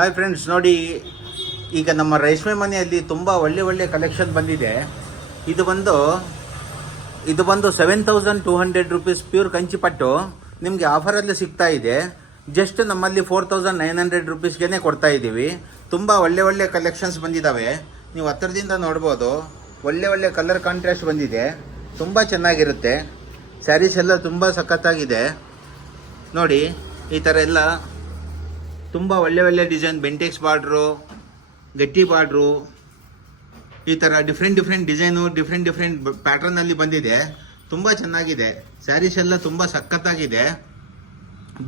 Hi friends, ನೋಡಿ ಈಗ ನಮ್ಮ ರೇಷ್ಮೆ ಮನೆಯಲ್ಲಿ ತುಂಬ ಒಳ್ಳೆ ಕಲೆಕ್ಷನ್ ಬಂದಿದೆ. ಇದು ಬಂದು 7,200 ರುಪೀಸ್ ಪ್ಯೂರ್ ಕಂಚಿಪಟ್ಟು ನಿಮಗೆ ಆಫರಲ್ಲಿ ಸಿಗ್ತಾ ಇದೆ. ಜಸ್ಟ್ ನಮ್ಮಲ್ಲಿ 4,900 ರುಪೀಸ್ಗೆ ಕೊಡ್ತಾ ಇದ್ದೀವಿ. ತುಂಬ ಒಳ್ಳೆ ಕಲೆಕ್ಷನ್ಸ್ ಬಂದಿದ್ದಾವೆ. ನೀವು ಹತ್ತಿರದಿಂದ ನೋಡ್ಬೋದು. ಒಳ್ಳೆ ಕಲರ್ ಕಾಂಟ್ರಾಸ್ಟ್ ಬಂದಿದೆ. ತುಂಬ ಚೆನ್ನಾಗಿರುತ್ತೆ. ಸ್ಯಾರೀಸ್ ಎಲ್ಲ ತುಂಬ ಸಖತ್ತಾಗಿದೆ. ನೋಡಿ, ಈ ಥರ ಎಲ್ಲ ತುಂಬ ಒಳ್ಳೆ ಡಿಸೈನ್, ಬೆಂಟೆಕ್ಸ್ ಬಾರ್ಡ್ರು, ಗಟ್ಟಿ ಬಾರ್ಡ್ರು, ಈ ಥರ ಡಿಫ್ರೆಂಟ್ ಡಿಸೈನು, ಡಿಫ್ರೆಂಟ್ ಪ್ಯಾಟ್ರನಲ್ಲಿ ಬಂದಿದೆ. ತುಂಬ ಚೆನ್ನಾಗಿದೆ. ಸ್ಯಾರೀಸ್ ಎಲ್ಲ ತುಂಬ ಸಖತ್ತಾಗಿದೆ.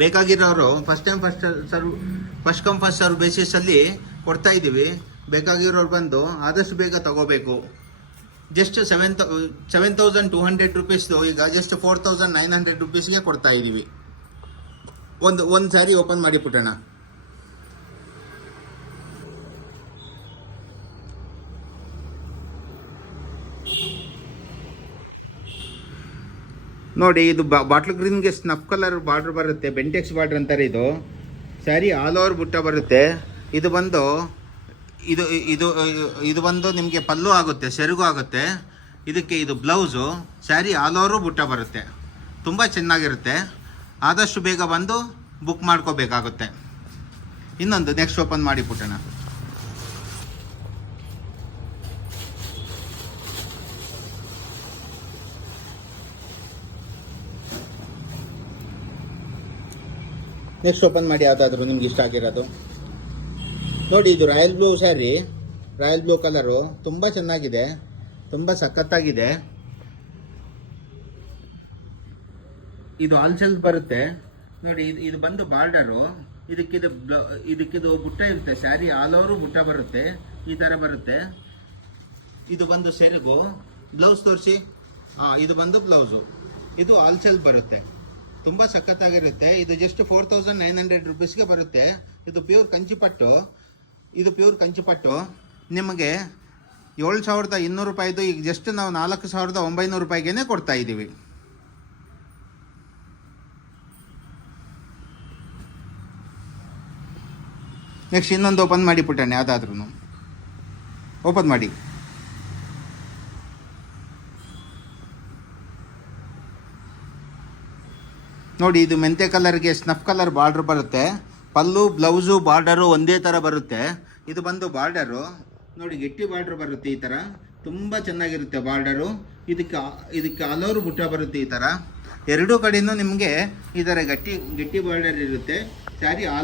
ಬೇಕಾಗಿರೋರು ಫಸ್ಟ್ ಕಮ್ ಫಸ್ಟ್ ಸರ್ವ್ ಬೇಸಿಸಲ್ಲಿ ಕೊಡ್ತಾ ಇದ್ದೀವಿ. ಬೇಕಾಗಿರೋರು ಬಂದು ಆದಷ್ಟು ಬೇಗ ತಗೋಬೇಕು. ಜಸ್ಟ್ 7,200 ರುಪೀಸ್ದು ಈಗ ಜಸ್ಟ್ 4,900 ರುಪೀಸ್ಗೆ ಕೊಡ್ತಾ ಇದ್ದೀವಿ. ಒಂದು ಸ್ಯಾರಿ ಓಪನ್ ಮಾಡಿ ಪುಟ್ಟಣ. ನೋಡಿ, ಇದು ಬಾಟ್ಲ್ ಗ್ರೀನ್ಗೆ ಸ್ನಫ್ ಕಲರ್ ಬಾರ್ಡರ್ ಬರುತ್ತೆ. ಬೆಂಟೆಕ್ಸ್ ಬಾರ್ಡರ್ ಅಂತಾರೆ. ಇದು ಸ್ಯಾರಿ ಆಲ್ ಓವರ್ ಬುಟ್ಟ ಬರುತ್ತೆ. ಇದು ಬಂದು ಇದು ಬಂದು ನಿಮಗೆ ಪಲ್ಲು ಆಗುತ್ತೆ, ಸೆರಗು ಆಗುತ್ತೆ. ಇದಕ್ಕೆ ಇದು ಬ್ಲೌಸು. ಸ್ಯಾರಿ ಆಲ್ ಓವರು ಬುಟ್ಟ ಬರುತ್ತೆ. ತುಂಬ ಚೆನ್ನಾಗಿರುತ್ತೆ. ಆದಷ್ಟು ಬೇಗ ಬಂದು ಬುಕ್ ಮಾಡ್ಕೋಬೇಕಾಗುತ್ತೆ. ಇನ್ನೊಂದು ನೆಕ್ಸ್ಟ್ ಓಪನ್ ಮಾಡಿ ಪುಟ್ಟಣ. ನೆಕ್ಸ್ಟ್ ಓಪನ್ ಮಾಡಿ ಯಾವುದಾದ್ರೂ ನಿಮ್ಗೆ ಇಷ್ಟ ಆಗಿರೋದು. ನೋಡಿ, ಇದು royal blue sari, royal blue colour. ತುಂಬ ಚೆನ್ನಾಗಿದೆ, ತುಂಬ ಸಖತ್ತಾಗಿದೆ. ಇದು ಆಲ್ಸೆಲ್ ಬರುತ್ತೆ. ನೋಡಿ, ಇದು ಬಂದು ಬಾರ್ಡರು. ಇದಕ್ಕಿದು ಬುಟ್ಟ ಇರುತ್ತೆ. ಸ್ಯಾರಿ ಆಲ್ ಓವರು ಬುಟ್ಟ ಬರುತ್ತೆ. ಈ ಥರ ಬರುತ್ತೆ. ಇದು ಬಂದು ಸೆರಗು. ಬ್ಲೌಸ್ ತೋರಿಸಿ. ಇದು ಬಂದು ಬ್ಲೌಸು. ಇದು ಆಲ್ಸೆಲ್ ಬರುತ್ತೆ. ತುಂಬ ಸಖತ್ತಾಗಿರುತ್ತೆ. ಇದು ಜಸ್ಟ್ 4,900 ರುಪೀಸ್ಗೆ ಬರುತ್ತೆ. ಇದು ಪ್ಯೂರ್ ಕಂಚಿಪಟ್ಟು ನಿಮಗೆ 7,200 ರೂಪಾಯಿದು ಈಗ ಜಸ್ಟ್ ನಾವು 4,900 ರೂಪಾಯಿಗೆ ಕೊಡ್ತಾ ಇದ್ದೀವಿ. ನೆಕ್ಸ್ಟ್ ಇನ್ನೊಂದು ಓಪನ್ ಮಾಡಿ ಪುಟ್ಟಣ್ಣ. ಯಾವುದಾದ್ರೂ ಓಪನ್ ಮಾಡಿ. ನೋಡಿ, ಇದು ಮೆಂತೆ ಕಲರ್ಗೆ ಸ್ನಫ್ ಕಲರ್ ಬಾರ್ಡರ್ ಬರುತ್ತೆ. ಪಲ್ಲು, ಬ್ಲೌಸು, ಬಾರ್ಡರು ಒಂದೇ ಥರ ಬರುತ್ತೆ. ಇದು ಬಂದು ಬಾರ್ಡರು. ನೋಡಿ, ಗಟ್ಟಿ ಬಾರ್ಡರ್ ಬರುತ್ತೆ. ಈ ಥರ ತುಂಬ ಚೆನ್ನಾಗಿರುತ್ತೆ ಬಾರ್ಡರು. ಇದಕ್ಕೆ ಆಲ್ ಓವರ್ ಬುಟ್ಟ ಬರುತ್ತೆ. ಈ ಥರ ಎರಡೂ ಕಡೆಯೂ ನಿಮಗೆ ಈ ಥರ ಗಟ್ಟಿ ಬಾರ್ಡರ್ ಇರುತ್ತೆ. ಸ್ಯಾರಿ ಆಲ್